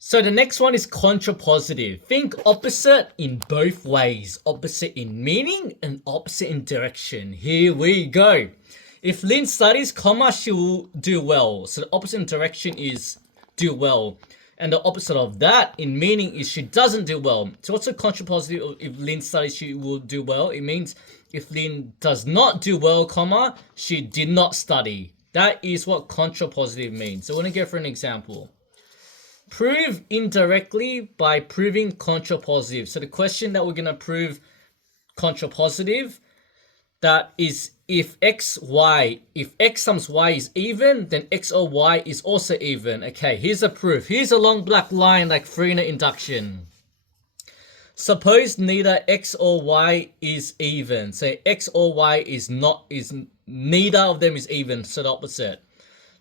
So the next one is contrapositive. Think opposite in both ways. Opposite in meaning and opposite in direction. Here we go. If Lynn studies, comma, she will do well. So the opposite in direction is do well. And the opposite of that in meaning is she doesn't do well. So what's a contrapositive? If Lynn studies, she will do well. It means if Lynn does not do well, comma, she did not study. That is what contrapositive means. So we're going to go for an example. Prove indirectly by proving contrapositive. So the question that we're going to prove contrapositive, that is if x times y is even, then x or y is also even. Okay, here's a proof. Here's a long black line like Freena induction. Suppose neither x or y is even. So x or y is neither of them is even, so the opposite.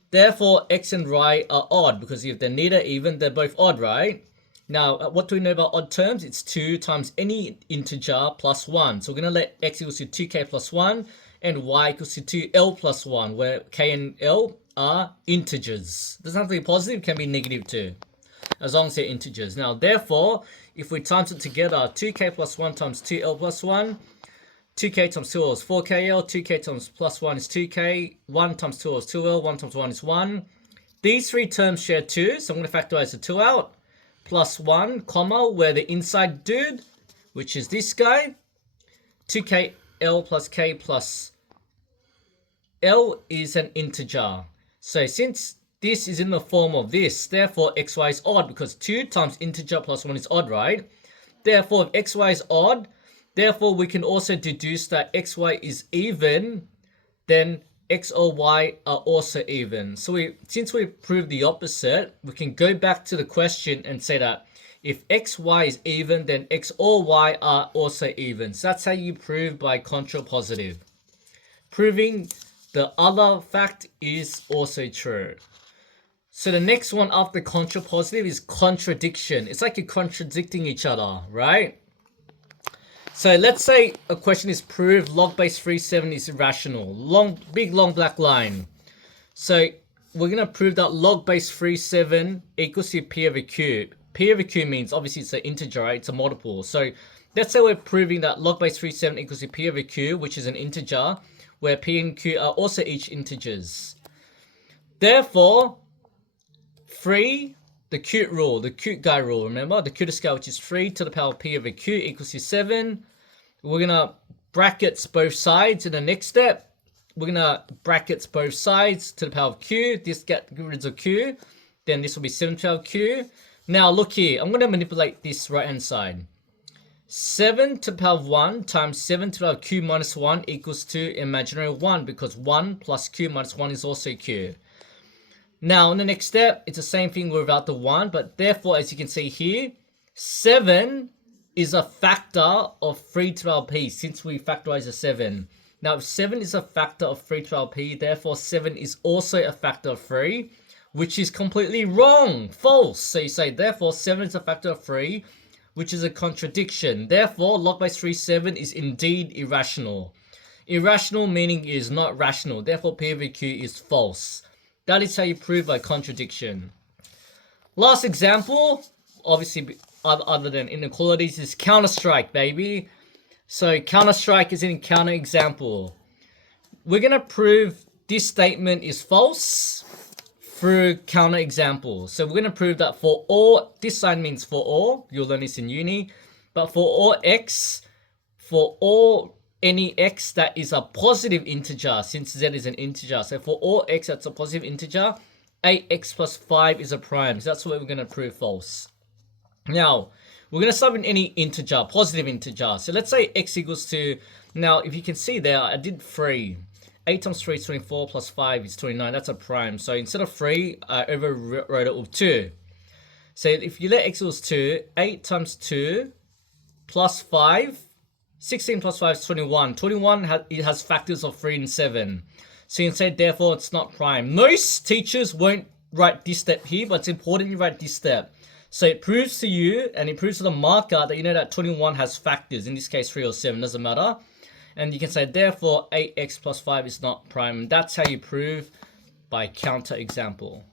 Therefore, x and y are odd, because if they're neither even, they're both odd, right? Now, what do we know about odd terms? It's 2 times any integer plus 1. So we're going to let x equals to 2k plus 1 and y equals to 2l plus 1, where k and l are integers. Doesn't have to be positive, it can be negative too, as long as they're integers. Now, therefore, if we times it together, 2k plus 1 times 2l plus 1, 2k times 2l is 4kl, 2k times plus 1 is 2k, 1 times 2l is 2l, 1 times 1 is 1. These three terms share 2, so I'm going to factorize the 2 out, plus 1, comma, where the inside dude, which is this guy, 2kl plus k plus l is an integer. So since this is in the form of this, therefore xy is odd, because 2 times integer plus 1 is odd, right? Therefore, if xy is odd, therefore, we can also deduce that xy is even, then x or y are also even. So since we proved the opposite, we can go back to the question and say that if xy is even, then x or y are also even. So that's how you prove by contrapositive. Proving the other fact is also true. So the next one after contrapositive is contradiction. It's like you're contradicting each other, right? So let's say a question is prove log base 37 is irrational. Big long black line. So we're going to prove that log base 37 equals to p over q. P over q means obviously it's an integer, right? It's a multiple. So let's say we're proving that log base 37 equals to p over q, which is an integer, where p and q are also each integers. Therefore, the cute rule, the cute guy rule, remember? The cutest guy, which is 3 to the power of p over q equals to 7. We're going to brackets both sides in the next step. We're going to brackets both sides to the power of q. This get rid of q. Then this will be 7 to the power of q. Now look here. I'm going to manipulate this right-hand side. 7 to the power of 1 times 7 to the power of q minus 1 equals to imaginary 1, because 1 plus q minus 1 is also q. Now, in the next step, it's the same thing without the 1, but therefore, as you can see here, 7 is a factor of 3 to the power p, since we factorize the 7. Now, if 7 is a factor of 3 to the power p, therefore 7 is also a factor of 3, which is completely wrong, false. So you say, therefore, 7 is a factor of 3, which is a contradiction. Therefore, log base 37 is indeed irrational. Irrational meaning is not rational. Therefore, p over q is false. That is how you prove by contradiction. Last example, obviously other than inequalities, is counter-strike, baby. So counter-strike is an counter example. We're going to prove this statement is false through counter example. So we're going to prove that for all, this sign means for all, you'll learn this in uni, but for all x, for all any x that is a positive integer, since z is an integer. So for all x that's a positive integer, 8x plus 5 is a prime. So that's what we're going to prove false. Now, we're going to start with any integer, positive integer. So let's say x equals to, now if you can see there, I did 3. 8 times 3 is 24 plus 5 is 29. That's a prime. So instead of 3, I overwrote it with 2. So if you let x equals 2, 8 times 2 plus 5, 16 plus 5 is 21. 21 it has factors of 3 and 7. So you can say, therefore, it's not prime. Most teachers won't write this step here, but it's important you write this step. So it proves to you, and it proves to the marker that you know that 21 has factors. In this case, 3 or 7, doesn't matter. And you can say, therefore, 8x plus 5 is not prime. And that's how you prove by counter example.